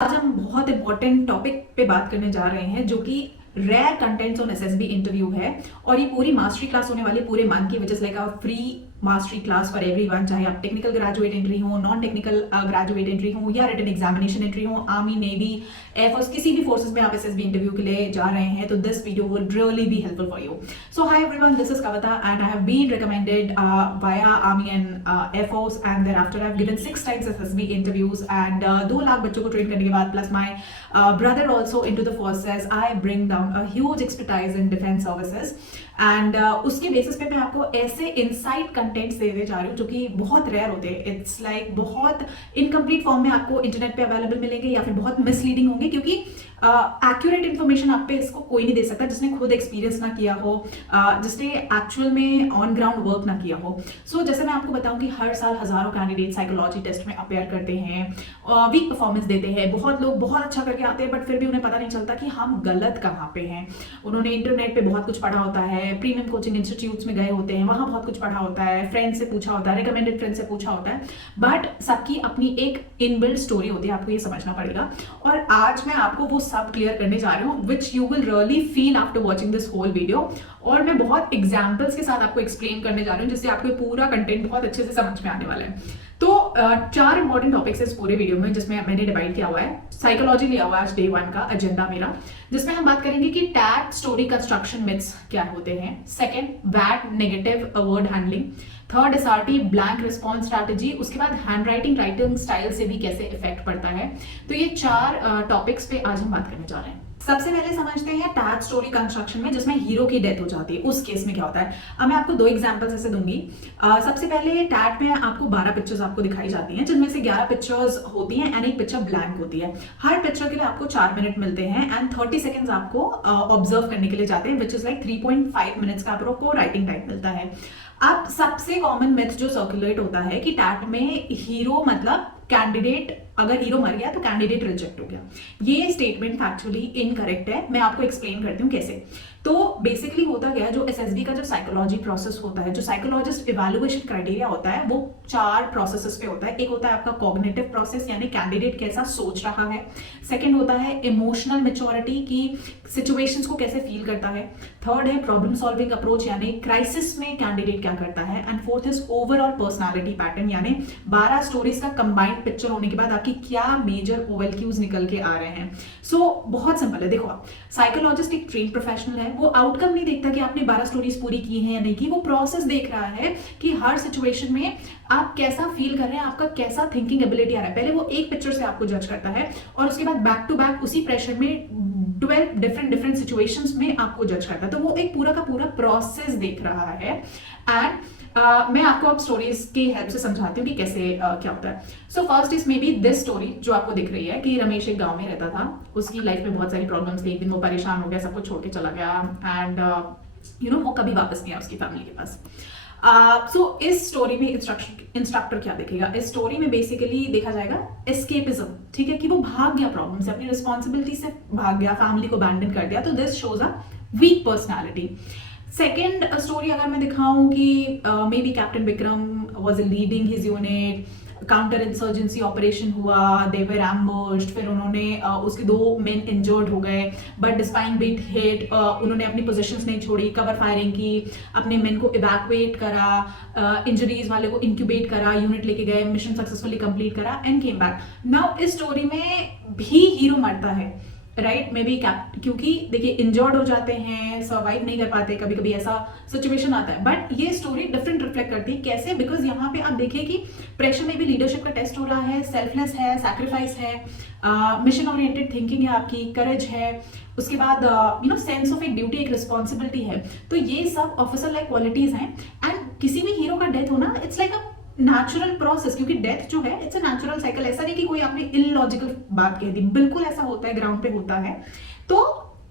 आज हम बहुत इंपॉर्टेंट टॉपिक पे बात करने जा रहे हैं जो कि rare contents on SSB interview है। और ये पूरी मास्टरी क्लास होने वाली पूरे मंथ की, which is like a free mastery class for everyone, चाहे आप टेक्निकल ग्रेजुएट एंट्री हो, नॉन टेक्निकल ग्रेजुएट एंट्री हो या रिटन एग्जामिनेशन एंट्री हो, आर्मी, नेवी, एयरफोर्स, किसी भी फोर्सेस में आप एसएसबी इंटरव्यू के लिए जा रहे हैं, तो this video will really be helpful for you. So hi everyone, this is Kavita and I have been recommended via army and air force and thereafter I've given 6 times SSB interviews and 2 lakh बच्चों को train करने के बाद plus my brother also into the forces, I bring down a huge expertise in defense services and उसके basis पे मैं आपको ऐसे इनसाइट कंटेंट्स देने जा रही हूँ जो कि बहुत रेयर होते हैं। इट्स लाइक बहुत इनकम्प्लीट फॉर्म में आपको इंटरनेट पे अवेलेबल मिलेंगे या फिर बहुत मिसलीडिंग होंगे, क्योंकि एक्यूरेट इन्फॉर्मेशन आप पे इसको कोई नहीं दे सकता जिसने खुद एक्सपीरियंस ना किया हो, जिसने एक्चुअल में ऑन ग्राउंड वर्क ना किया हो। सो जैसे मैं आपको बताऊं कि हर साल हजारों कैंडिडेट साइकोलॉजी टेस्ट में अपेयर करते हैं, वीक परफॉर्मेंस देते हैं, बहुत लोग बहुत अच्छा करके आते हैं बट फिर भी उन्हें पता नहीं चलता कि हम गलत कहाँ पे हैं। उन्होंने इंटरनेट पे बहुत कुछ पढ़ा होता है, प्रीमियम कोचिंग इंस्टीट्यूट्स में गए होते हैं, वहां बहुत कुछ पढ़ा होता है, फ्रेंड से पूछा होता है, रिकमेंडेड फ्रेंड से पूछा होता है, बट सबकी अपनी एक इनबिल्ट स्टोरी होती है, आपको ये समझना पड़ेगा। और आज मैं आपको वो सब क्लियर करने जा रही हूँ which you will really feel after watching this whole video. और मैं बहुत एग्जाम्पल्स के साथ आपको एक्सप्लेन करने जा रही हूँ जिससे आपको पूरा कंटेंट बहुत अच्छे से समझ में आने वाला है। तो 4 इंपॉर्टेंट टॉपिक्स इस पूरे वीडियो में जिसमें मैंने डिवाइड किया हुआ है। साइकोलॉजी लिया हुआ है आज डे 1 का एजेंडा मेरा, जिसमें हम बात करेंगे कि टैग स्टोरी कंस्ट्रक्शन मिथ्स क्या होते हैं। सेकंड, वैट negative word handling. Third, SRT blank response strategy. उसके बाद हैंड राइटिंग स्टाइल से भी कैसे इफेक्ट पड़ता है। तो ये 4 टॉपिक्स पे आज हम बात करने जा रहे हैं। सबसे पहले समझते हैं टैग स्टोरी कंस्ट्रक्शन में, जिसमें हीरो की डेथ हो जाती है, उस केस में क्या होता है। अब मैं आपको 2 एग्जांपल्स ऐसे दूंगी। सबसे पहले टैग में आपको 12 पिक्चर्स आपको दिखाई जाती हैं, जिनमें से 11 पिक्चर्स होती हैं एंड एक पिक्चर ब्लैंक होती है। हर पिक्चर के लिए आपको 4 मिनट मिलते हैं एंड 30 सेकेंड्स आपको ऑब्जर्व करने के लिए जाते हैं, विच इज लाइक 3.5 मिनट्स का आपको राइटिंग टाइम मिलता है। अब सबसे कॉमन मिथ जो सर्कुलेट होता है कि टैट में हीरो मतलब कैंडिडेट, अगर हीरो मर गया तो कैंडिडेट रिजेक्ट हो गया। ये स्टेटमेंट फैक्चुअली इनकरेक्ट है। मैं आपको एक्सप्लेन करती हूँ कैसे। तो बेसिकली होता गया, जो एसएसबी का जो साइकोलॉजी प्रोसेस होता है, जो साइकोलॉजिस्ट इवैल्यूएशन क्राइटेरिया होता है, वो 4 प्रोसेसेस पे होता है। एक होता है आपका कॉग्निटिव प्रोसेस, यानी कैंडिडेट कैसा सोच रहा है। सेकंड होता है इमोशनल मैच्योरिटी, की सिचुएशंस को कैसे फील करता है। थर्ड है प्रॉब्लम सॉल्विंग अप्रोच, यानी क्राइसिस में कैंडिडेट क्या करता है। And fourth is overall personality pattern, यानी 12 स्टोरीज का कंबाइंड पिक्चर होने के बाद आपकी क्या मेजर ओवरक्यूज निकल के आ रहे हैं। सो बहुत सिंपल है। देखो, साइकोलॉजिस्ट एक ट्रेन प्रोफेशनल है, वो आउटकम नहीं देखता कि आपने 12 स्टोरीज पूरी की हैं या नहीं की, वो प्रोसेस देख रहा है कि हर सिचुएशन में आप कैसा फील कर रहे हैं, आपका कैसा थिंकिंग एबिलिटी आ रहा है। पहले वो एक पिक्चर से आपको जज करता है और उसके बाद बैक टू बैक उसी प्रेशर में 12 डिफरेंट सिचुएशंस में आपको जज करता है। तो वो एक पूरा का पूरा प्रोसेस देख रहा है। एंड मैं आपको अब स्टोरीज की हेल्प से समझाती हूँ कि कैसे क्या होता है। So first is may be this story जो आपको दिख रही है कि रमेश एक गांव में रहता था, उसकी लाइफ में बहुत सारी प्रॉब्लम्स थी, एक दिन वो परेशान हो गया, सब कुछ छोड़ के चला गया एंड वो कभी वापस नहीं आया उसकी फैमिली के पास। सो इस स्टोरी में इंस्ट्रक्टर क्या देखेगा, इस स्टोरी में बेसिकली देखा जाएगा एस्केपिज्म, ठीक है, कि वो भाग गया प्रॉब्लम से, अपनी रिस्पॉन्सिबिलिटी से भाग गया, फैमिली को अबैंडन कर दिया। तो this shows a weak personality. Second story अगर मैं दिखाऊं कि may be captain Vikram was leading his unit, counter insurgency operation हुआ, दे वर एम्बस्ड, फिर उन्होंने उसके 2 मेन इंजर्ड हो गए, बट डिस्पाइट बीट हिट उन्होंने अपनी पोजीशंस नहीं छोड़ी, कवर फायरिंग की, अपने मेन को इवैक्यूएट करा, इंजरीज वाले को इंक्यूबेट करा, यूनिट लेके गए, मिशन सक्सेसफुली कंप्लीट करा एंड केम बैक। नाउ इस स्टोरी में भी हीरो मरता है, राइट, मे बी क्योंकि देखिए इंजर्ड हो जाते हैं, सर्वाइव नहीं कर पाते, कभी कभी ऐसा सिचुएशन आता है। बट ये स्टोरी डिफरेंट रिफ्लेक्ट करती है। कैसे? बिकॉज यहाँ पे आप देखिए कि प्रेशर में भी लीडरशिप का टेस्ट हो रहा है, सेल्फलेस है, सैक्रिफाइस है, मिशन ओरिएंटेड थिंकिंग है, आपकी करेज है, उसके बाद सेंस ऑफ एक ड्यूटी, एक रिस्पॉन्सिबिलिटी है। तो ये सब ऑफिसर लाइक क्वालिटीज हैं। एंड किसी भी हीरो का डेथ होना it's like a natural process, क्योंकि डेथ जो है इट्स अ नेचुरल साइकिल। ऐसा नहीं कि कोई आपने इलॉजिकल बात कह दी, बिल्कुल ऐसा होता है, ग्राउंड पे होता है। तो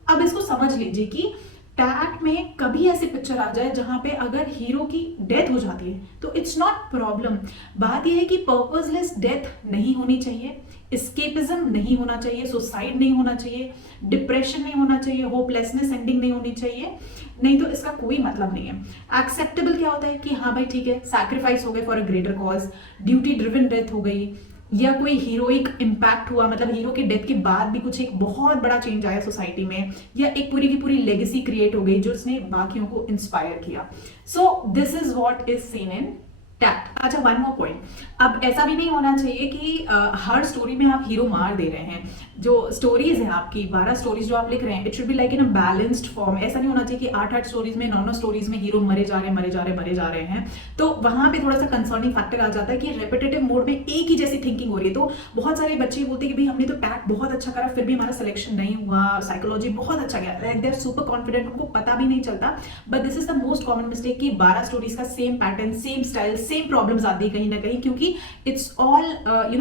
अब इसको समझ लीजिए कि टैग में कभी ऐसी पिक्चर आ जाए जहां पे अगर हीरो की डेथ हो जाती है तो इट्स नॉट प्रॉब्लम। बात यह है कि पर्पसलेस डेथ नहीं होनी चाहिए, एस्केपिज्म नहीं होना चाहिए, सुसाइड नहीं होना चाहिए, डिप्रेशन नहीं होना चाहिए, होपलेसनेस एंडिंग नहीं होनी चाहिए, नहीं तो इसका कोई मतलब नहीं है। एक्सेप्टेबल क्या होता है कि हाँ भाई ठीक है, सैक्रिफाइस हो गए for a greater cause, duty driven death हो गई, या कोई हीरोइक इम्पैक्ट हुआ, मतलब हीरो के डेथ के बाद भी कुछ एक बहुत बड़ा चेंज आया सोसाइटी में, या एक पूरी की पूरी लेगेसी क्रिएट हो गई जो उसने बाकियों को इंस्पायर किया। So this is what is seen in tact. अच्छा, वन मोर पॉइंट, अब ऐसा भी नहीं होना चाहिए कि हर स्टोरी में आप हीरो मार दे रहे हैं। जो स्टोरीज हैं आपकी 12 स्टोरीज जो आप लिख रहे हैं, it should be like in a balanced form. ऐसा नहीं होना चाहिए कि 8-8 स्टोरीज में 9-9 स्टोरीज में हीरो मरे जा रहे हैं। तो वहां पे थोड़ा सा कंसर्निंग फैक्टर आ जाता है कि रेपिटेटिव मोड में एक ही जैसी थिंकिंग हो रही है। तो बहुत सारे बच्चे बोलते हैं कि भाई हमने तो टैक्ट बहुत अच्छा करा फिर भी हमारा सिलेक्शन नहीं हुआ, साइकोलॉजी बहुत अच्छा गया, like they are super confident, उनको पता भी नहीं चलता। But this is the most common mistake कि 12 स्टोरीज का same pattern, same style, same problems आती है कहीं ना कहीं, क्योंकि इट्स ऑल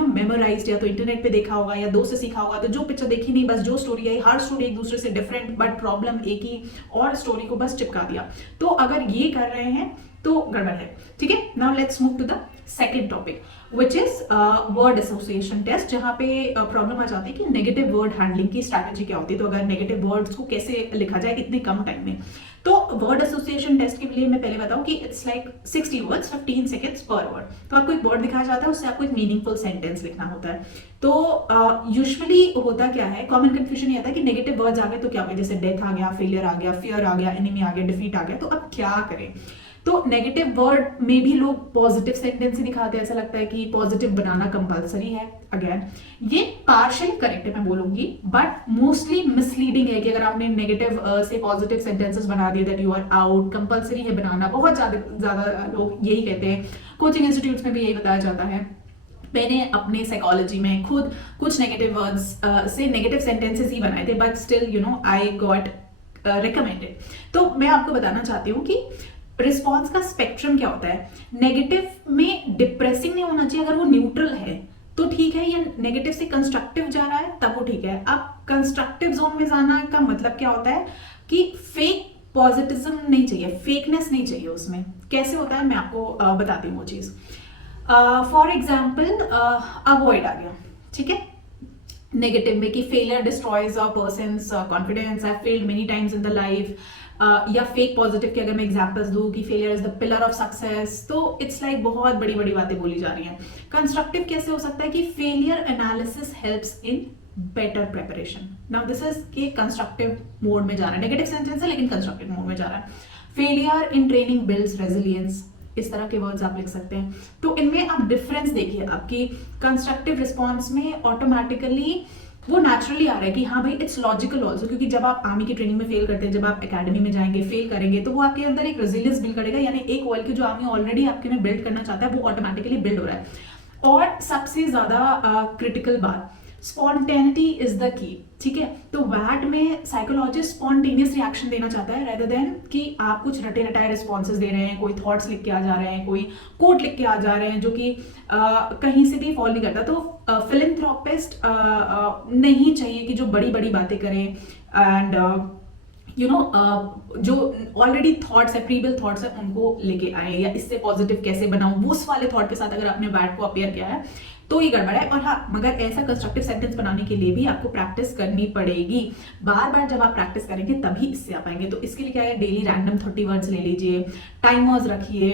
मेमोराइज्ड, या तो इंटरनेट पे देखा होगा या दोस्त से सीखा होगा। तो जो पिक्चर देखी नहीं, बस जो स्टोरी आई, हर स्टोरी एक दूसरे से डिफरेंट बट प्रॉब्लम एक ही, और स्टोरी को बस चिपका दिया। तो अगर ये कर रहे हैं तो गड़बड़ है, ठीक है। Now let's move to the second topic which is word association test, जहां पे प्रॉब्लम आ जाती है कि नेगेटिव वर्ड हैंडलिंग की स्ट्रैटेजी क्या होती है। तो अगर नेगेटिव वर्ड्स को कैसे लिखा जाए इतने कम टाइम में, तो वर्ड एसोसिएशन टेस्ट के लिए मैं पहले बताऊं कि इट्स लाइक 60 वर्ड्स 15 सेकेंड्स पर वर्ड। तो आपको एक वर्ड दिखाया जाता है, उससे आपको एक मीनिंगफुल सेंटेंस लिखना होता है। तो यूजुअली होता क्या है, कॉमन कंफ्यूजन ये आता है कि नेगेटिव वर्ड्स आ गए तो क्या हो गया, जैसे डेथ आ गया, फेलियर आ गया, फियर आ गया, एनिमी आ गया, डिफीट आ गया, तो अब क्या करें। तो नेगेटिव वर्ड में भी लोग पॉजिटिव सेंटेंस ही दिखाते हैं, ऐसा लगता है कि पॉजिटिव बनाना कंपलसरी है। अगेन ये पार्शियल करेक्ट है मैं बोलूंगी, बट मोस्टली मिसलीडिंग है कि अगर आपने नेगेटिव से पॉजिटिव सेंटेंसेस बना दिए that you are out, compulsory है बनाना। बहुत ज्यादा लोग यही कहते हैं, कोचिंग इंस्टीट्यूट्स में भी यही बताया जाता है। मैंने अपने साइकोलॉजी में खुद कुछ नेगेटिव वर्ड्स से नेगेटिव सेंटेंसेस ही बनाए थे, but still I got recommended. तो मैं आपको बताना चाहती हूँ कि रिस्पॉन्स का स्पेक्ट्रम क्या होता है। नेगेटिव में डिप्रेसिंग नहीं होना चाहिए, अगर वो न्यूट्रल है तो ठीक है, या नेगेटिव से कंस्ट्रक्टिव जा रहा है तब वो ठीक है। अब कंस्ट्रक्टिव जोन में जाना का मतलब क्या होता है कि फेक पॉजिटिज्म नहीं चाहिए, फेकनेस नहीं चाहिए उसमें। कैसे होता है मैं आपको बताती हूँ वो चीज। फॉर एग्जाम्पल अवॉइड आ गया, ठीक है, नेगेटिव में कि failure destroys a persons confidence, I failed many times in the life. या फेक पॉजिटिव के अगर मैं एग्जांपल्स दूं कि failure is the pillar of success, तो इट्स लाइक बहुत बड़ी बड़ी बातें बोली जा रही हैं। कंस्ट्रक्टिव कैसे हो सकता है कि failure analysis helps in better preparation. Now this is के कंस्ट्रक्टिव मोड में जा रहा है, नेगेटिव सेंटेंस है लेकिन कंस्ट्रक्टिव मोड में जा रहा है। Failure in training builds resilience, इस तरह के वर्ड्स आप लिख सकते हैं। तो इनमें आप डिफरेंस देखिए, आपकी कंस्ट्रक्टिव रिस्पॉन्स में ऑटोमेटिकली वो नेचुरली आ रहा है कि हाँ भाई इट्स लॉजिकल ऑल्सो, क्योंकि जब आप आर्मी की ट्रेनिंग में फेल करते हैं, जब आप एकेडमी में जाएंगे फेल करेंगे, तो वो आपके अंदर एक रेजिलियंस बिल्ड करेगा, यानी एक वर्ल्ड की जो आर्मी ऑलरेडी आपके में बिल्ड करना चाहता है वो ऑटोमेटिकली बिल्ड हो रहा है। और सबसे ज्यादा क्रिटिकल बात, स्पॉन्टेनिटी इज द की, ठीक है। तो वैट में साइकोलॉजिस्ट स्पॉन्टेनियस रिएक्शन देना चाहता है रेदर देन कि आप कुछ रटे रटाए रिस्पॉन्सेज दे रहे हैं, कोई थॉट्स लिख के आ जा रहे हैं, कोई कोट लिख के आ जा रहे हैं जो कि कहीं से भी फॉल नहीं करता। तो फिलैंथ्रोपिस्ट नहीं चाहिए कि जो बड़ी बड़ी बातें करें एंड जो ऑलरेडी थॉट्स है, प्रीवियल थॉट्स है, उनको लेके आए, या इससे पॉजिटिव कैसे बनाऊं, उस वाले थॉट के साथ अगर आपने बैट को अपेयर किया है तो ये गड़बड़ है। और हाँ, मगर ऐसा कंस्ट्रक्टिव सेंटेंस बनाने के लिए भी आपको प्रैक्टिस करनी पड़ेगी। बार बार जब आप प्रैक्टिस करेंगे तभी इससे आ पाएंगे। तो इसके लिए क्या है, डेली रैंडम 30 वर्ड्स ले लीजिए, टाइमर्स रखिए,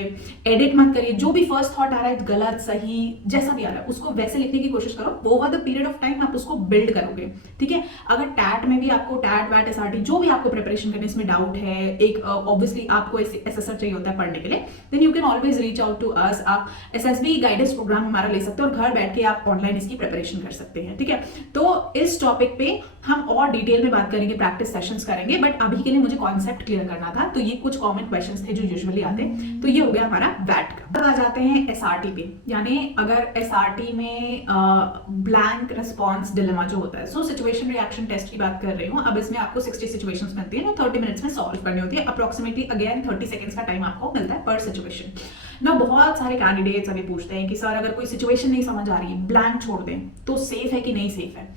एडिट मत करिए, जो भी फर्स्ट थॉट आ रहा है गलत सही जैसा भी आ रहा है उसको वैसे लिखने की कोशिश करो। Over the period of time आप उसको बिल्ड करोगे, ठीक है। अगर टैट में भी आपको टैट वैट एसआरटी जो भी आपको प्रिपरेशन करने इसमें डाउट है, एक ऑब्वियसली आपको एसेसर चाहिए होता है पढ़ने के लिए, then you can always reach out to us. आप एसएसबी गाइडेंस प्रोग्राम हमारा ले सकते हो और घर बैठ के आप ऑनलाइन इसकी प्रिपरेशन कर सकते हैं, ठीक है। तो इस टॉपिक पे हम और डिटेल में बात करेंगे, प्रैक्टिस सेशंस करेंगे, बट अभी के लिए मुझे कॉन्सेप्ट क्लियर करना था। तो ये कुछ कॉमन क्वेश्चंस थे जो यूजुअली आते हैं। तो ये हो गया हमारा वैट का। अब आ जाते हैं एसआरटी पे, यानी अगर एसआरटी में ब्लैंक रिस्पॉन्स डिलेमा जो होता है। सो सिचुएशन रिएक्शन टेस्ट की बात कर रही हूँ। अब इसमें आपको 60 सिचुएशंस मिलती है, 30 मिनट्स में सॉल्व करनी होती है। अप्रोक्सीमेटली अगेन 30 सेकंड्स का टाइम आपको मिलता है पर सिचुएशन ना। बहुत सारे कैंडिडेट्स अभी पूछते हैं कि सर अगर कोई सिचुएशन नहीं समझ आ रही है, ब्लैंक छोड़ दें तो सेफ है कि नहीं सेफ है।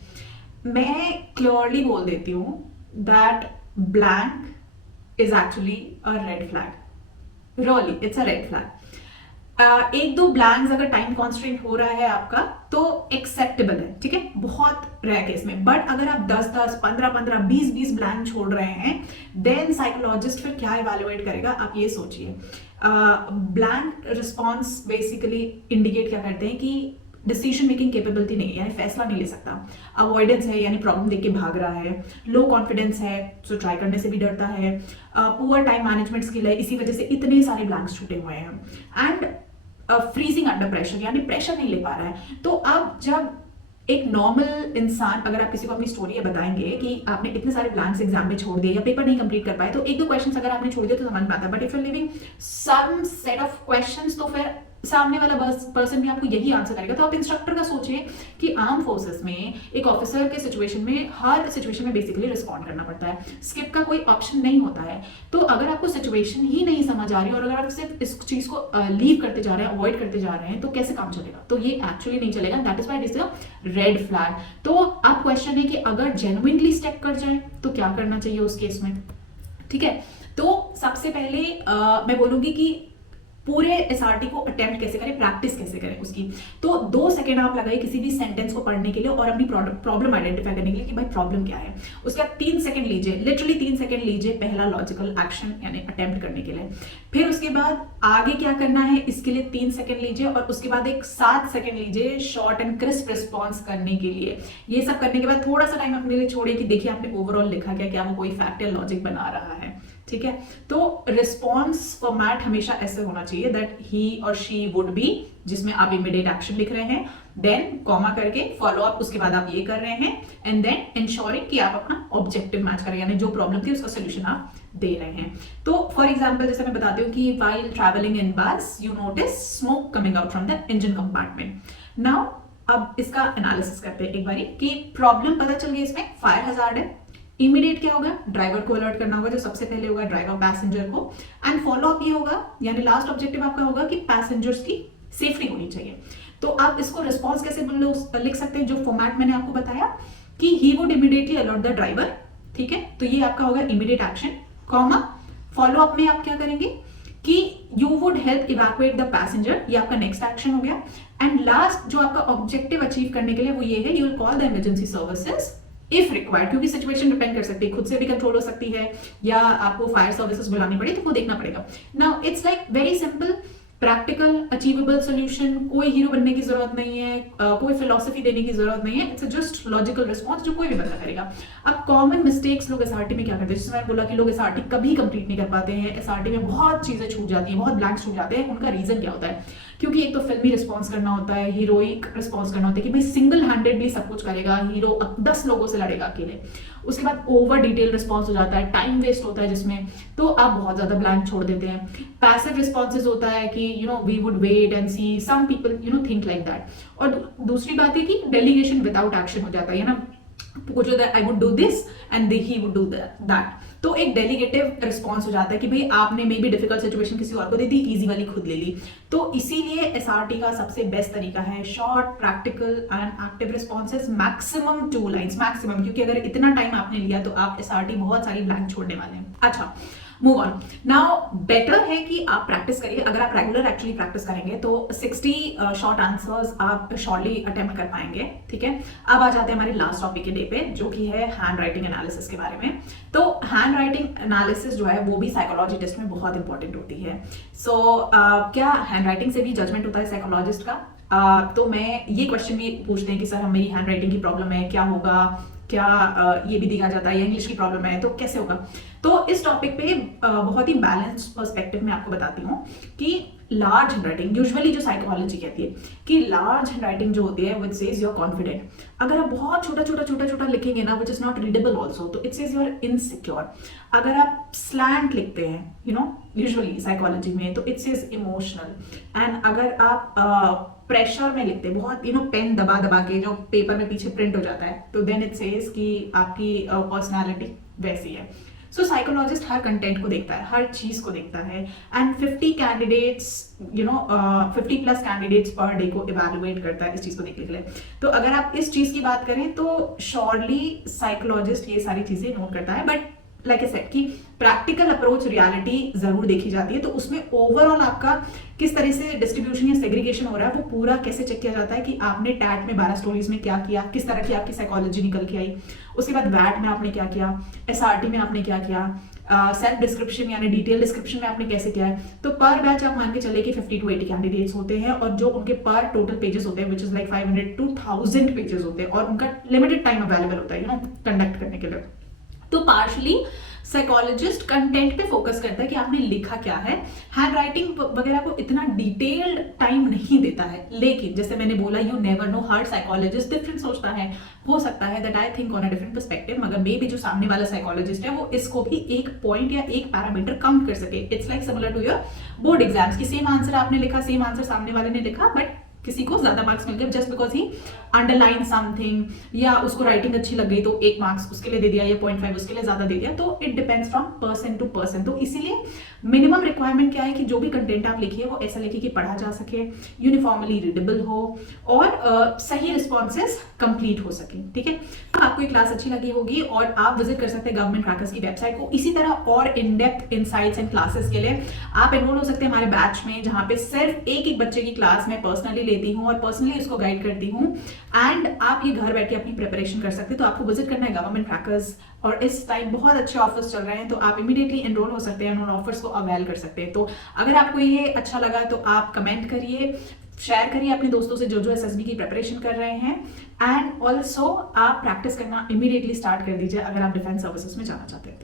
मैं क्लियरली बोल देती हूँ that blank is actually a red flag, really it's a red flag. एक दो ब्लैंक्स अगर टाइम कॉन्स्टेंट हो रहा है आपका तो एक्सेप्टेबल है, ठीक है, बहुत रेयर केस में। बट अगर आप 10-10, 15-15, 20-20 ब्लैंक छोड़ रहे हैं, देन साइकोलॉजिस्ट फिर क्या इवेलुएट करेगा, आप ये सोचिए। ब्लैंक रिस्पॉन्स बेसिकली इंडिकेट क्या करते हैं कि डिसीजन मेकिंग कैपेबिलिटी नहीं है, यानी फैसला नहीं ले सकता, अवॉइडेंस है यानी प्रॉब्लम देख के भाग रहा है, लो कॉन्फिडेंस है सो ट्राई करने से भी डरता है, पुअर टाइम मैनेजमेंट स्किल है, इसी वजह से इतने सारे ब्लैंक्स छूटे हुए हैं, एंड फ्रीजिंग अंडर प्रेशर यानी प्रेशर नहीं ले पा रहा है। तो अब जब एक नॉर्मल इंसान, अगर आप किसी को अपनी स्टोरी बताएंगे कि आपने इतने सारे ब्लैंक्स एग्जाम में छोड़ दिए या पेपर नहीं कंप्लीट कर पाए, तो एक दो क्वेश्चंस अगर आपने छोड़ दिए तो समझ में आता है, but if you living some set of questions तो फिर सामने वाला पर्सन भी आपको यही आंसर करेगा। तो आप इंस्ट्रक्टर का सोचिए कि आर्म फोर्सेस में एक ऑफिसर के सिचुएशन में हर सिचुएशन में बेसिकली रिस्पॉन्ड करना पड़ता है, स्किप का कोई ऑप्शन नहीं होता है। तो अगर आपको सिचुएशन ही नहीं समझ आ रही और अगर आप सिर्फ इस चीज को लीव करते जा रहे हैं, अवॉइड करते जा रहे हैं, तो कैसे काम चलेगा? तो ये एक्चुअली नहीं चलेगा, that is why it is a red flag. तो आप क्वेश्चन है कि अगर जेन्युइनली स्टेप कर जाए तो क्या करना चाहिए उस केस में, ठीक है? तो सबसे पहले मैं बोलूंगी कि पूरे एसआरटी को अटेम्प्ट कैसे करें, प्रैक्टिस कैसे करें उसकी। तो 2 सेकंड आप लगाइए किसी भी सेंटेंस को पढ़ने के लिए और अपनी प्रॉब्लम आइडेंटिफाई करने के लिए कि भाई प्रॉब्लम क्या है। उसके बाद 3 सेकंड लीजिए, लिटरली 3 सेकंड लीजिए पहला लॉजिकल एक्शन यानी अटेम्प्ट करने के लिए। फिर उसके बाद आगे क्या करना है इसके लिए 3 सेकंड लीजिए और उसके बाद एक 7 सेकंड लीजिए शॉर्ट एंड क्रिस्प रिस्पॉन्स करने के लिए। ये सब करने के बाद थोड़ा सा टाइम अपने लिए छोड़िए कि देखिए आपने ओवरऑल लिखा क्या वो कोई फैक्ट या लॉजिक बना रहा है, ठीक है? तो रिस्पॉन्स फॉर्मेट हमेशा ऐसे होना चाहिए दैट ही और शी वुड बी, जिसमें आप इमीडिएट एक्शन लिख रहे हैं, देन कॉमा करके फॉलो अप, उसके बाद आप ये कर रहे हैं, एंड देन इंश्योरिंग कि आप अपना ऑब्जेक्टिव मैच करें, यानी जो प्रॉब्लम थी उसका सोल्यूशन आप दे रहे हैं। तो फॉर एग्जांपल जैसे मैं बताती हूँ कि व्हाइल ट्रैवलिंग इन बस you notice smoke coming out from the engine compartment. Now अब इसका एनालिसिस करते हैं एक बारी कि प्रॉब्लम पता चल गई, इसमें फायर हजार्ड है। इमीडिएट क्या होगा, ड्राइवर को अलर्ट करना होगा, जो सबसे पहले होगा ड्राइवर पैसेंजर को, एंड फॉलो अप ये होगा यानी लास्ट ऑब्जेक्टिव आपका होगा कि पैसेंजर्स की सेफ्टी होनी चाहिए। तो आप इसको रिस्पॉन्स कैसे लिख सकते हैं, जो फॉर्मेट मैंने आपको बताया कि he would immediately alert the driver, ठीक है? तो ये आपका होगा immediate action, comma follow up में आप क्या करेंगे कि you would help evacuate the passenger, ये आपका नेक्स्ट एक्शन हो गया, एंड लास्ट जो आपका ऑब्जेक्टिव अचीव करने के लिए वो ये है, you will call the emergency services if required, क्योंकि सिचुएशन डिपेंड कर सकती है, खुद से भी कंट्रोल हो सकती है या आपको फायर सर्विसेज बुलानी पड़े, तो वो देखना पड़ेगा। Now it's like very simple, practical, achievable solution, कोई हीरो बनने की जरूरत नहीं है, कोई फिलोसफी देने की जरूरत नहीं है, इट्स जस्ट लॉजिकल रिस्पॉन्स जो कोई भी बंदा करेगा। अब कॉमन मिस्टेक्स लोग एसआरटी में क्या करते हैं, जैसे मैंने बोला कि लोग एसआरटी कभी कंप्लीट नहीं कर पाते हैं, एसआरटी में बहुत चीजें छूट जाती हैं, बहुत ब्लैंक्स छूट जाते हैं। उनका रीजन क्या होता है? क्योंकि एक तो फिल्मी रिस्पॉन्स करना होता है, हीरोइक रिस्पॉन्स करना होता है कि भाई सिंगल हैंडेडली सब कुछ करेगा, हीरो 10 लोगों से लड़ेगा अकेले। उसके बाद ओवर डिटेल रिस्पॉन्स हो जाता है, टाइम वेस्ट होता है जिसमें, तो आप बहुत ज्यादा ब्लैंक छोड़ देते हैं। पैसिव रिस्पॉन्सेज होता है कि we would wait and see, some people think like that. और दूसरी बात है कि डेलीगेशन विदाउट एक्शन हो जाता है ना, कुछ होता है I would do this and he would do that, तो एक डेलीगेटिव रिस्पॉन्स हो जाता है कि भाई आपने मे बी डिफिकल्ट सिचुएशन किसी और को दे दी, इजी वाली खुद ले ली। तो इसीलिए एसआरटी का सबसे बेस्ट तरीका है short, practical and active responses, maximum 2 lines, maximum, क्योंकि अगर इतना टाइम आपने लिया तो आप एसआरटी बहुत सारी ब्लैंक छोड़ने वाले हैं। अच्छा, मूव ऑन। नाउ बेटर है कि आप प्रैक्टिस करिए, अगर आप रेगुलर एक्चुअली प्रैक्टिस करेंगे तो 60 शॉर्ट आंसर्स आप शॉर्टली अटेम्प्ट कर पाएंगे, ठीक है? अब आ जाते हैं हमारे लास्ट टॉपिक के डे पे, जो कि है हैंड राइटिंग एनालिसिस के बारे में। तो हैंड राइटिंग एनालिसिस जो है वो भी साइकोलॉजी टेस्ट में बहुत इंपॉर्टेंट होती है। सो क्या हैंड राइटिंग से भी जजमेंट होता है साइकोलॉजिस्ट का? तो मैं ये क्वेश्चन भी पूछते हैं कि सर हम मेरी हैंड राइटिंग की प्रॉब्लम है, क्या होगा, क्या ये भी देखा जाता है, या इंग्लिश की प्रॉब्लम है तो कैसे होगा? तो इस टॉपिक पे बहुत ही बैलेंस पर्सपेक्टिव में आपको बताती हूँ कि लार्ज हैंडराइटिंग, यूजुअली जो साइकोलॉजी कहती है कि लार्ज हैंडराइटिंग जो होती है, which says you are confident. अगर आप बहुत छोटा छोटा छोटा छोटा लिखेंगे ना, which is not readable also, तो it says you are insecure. अगर आप स्लैंट लिखते हैं यूजुअली साइकोलॉजी में, तो इट सेज इमोशनल। एंड अगर आप प्रेशर में लिखते हैं बहुत, पेन दबा दबा के जो पेपर में पीछे प्रिंट हो जाता है, तो देन इट सेज कि आपकी पर्सनैलिटी वैसी है। सो साइकोलॉजिस्ट हर कंटेंट को देखता है, हर चीज को देखता है, and 50 candidates 50+ candidates per day को इवैल्यूएट करता है इस चीज को देखने के लिए। तो अगर आप इस चीज की बात करें तो श्योरली साइकोलॉजिस्ट ये सारी चीजें नोट करता है, बट लाइक आई सेड कि प्रैक्टिकल अप्रोच रियलिटी जरूर देखी जाती है। तो उसमें ओवरऑल आपका किस तरह से डिस्ट्रीब्यूशन या सेग्रीगेशन हो रहा है वो पूरा कैसे चेक किया जाता है कि आपने टैट में 12 स्टोरीज में क्या किया, किस तरह की आपकी साइकोलॉजी निकल के आई, उसके बाद वैट में आपने क्या किया, एसआरटी में आपने क्या किया, सेल्फ डिस्क्रिप्शन यानी डिटेल डिस्क्रिप्शन में आपने कैसे किया है। तो पर बैच आप मान के चले कि 50 to 80 कैंडिडेट्स होते हैं और जो उनके पर टोटल पेजेस होते हैं which is like 500 to 1000 pages होते हैं और उनका लिमिटेड टाइम अवेलेबल होता है कंडक्ट करने के लिए। तो पार्शली साइकोलॉजिस्ट कंटेंट पे फोकस करता है कि आपने लिखा क्या है, हैंड राइटिंग वगैरह को इतना डिटेल्ड टाइम नहीं देता है। लेकिन जैसे मैंने बोला, you never know, her psychologist different सोचता है। हो सकता है that I think on a different perspective, मगर मे बी जो सामने वाला साइकोलॉजिस्ट है वो इसको भी एक पॉइंट या एक पैरामीटर काउंट कर सके। It's like similar to your board exams की सेम आंसर आपने लिखा, सेम आंसर सामने वाले ने लिखा, बट किसी को ज्यादा मार्क्स मिल गए just because he underline something, या उसको राइटिंग अच्छी लग गई तो 1 मार्क्स उसके लिए दे दिया या 0.5 उसके लिए ज्यादा दे दिया। तो it depends from person to person. तो इसीलिए मिनिमम रिक्वायरमेंट क्या है कि जो भी कंटेंट आप लिखिए वो ऐसा लिखिए कि पढ़ा जा सके, यूनिफॉर्मली रीडेबल हो और सही रिस्पॉन्सेज कंप्लीट हो सके। ठीक है, आपको ये क्लास अच्छी लगी होगी और आप विजिट कर सकते हैं गवर्नमेंट क्रैकर्स की वेबसाइट को। इसी तरह और in depth insights and classes के लिए आप एनरोल हो सकते हैं हमारे बैच में, जहां पे सिर्फ एक बच्चे की क्लास मैं पर्सनली लेती हूँ और पर्सनली उसको गाइड करती हूँ। एंड आप ये घर बैठ के अपनी प्रिपरेशन कर सकते हैं। तो आपको विजिट करना है गवर्नमेंट क्रैकर्स, और इस टाइम बहुत अच्छे ऑफर्स चल रहे हैं तो आप इमीडिएटली एनरोल हो सकते हैं, उन ऑफर्स को अवेल कर सकते हैं। तो अगर आपको ये अच्छा लगा तो आप कमेंट करिए, शेयर करिए अपने दोस्तों से जो जो एसएसबी की प्रिपरेशन कर रहे हैं, एंड ऑल्सो आप प्रैक्टिस करना इमीडिएटली स्टार्ट कर दीजिए अगर आप डिफेंस सर्विसेज में जाना चाहते हैं।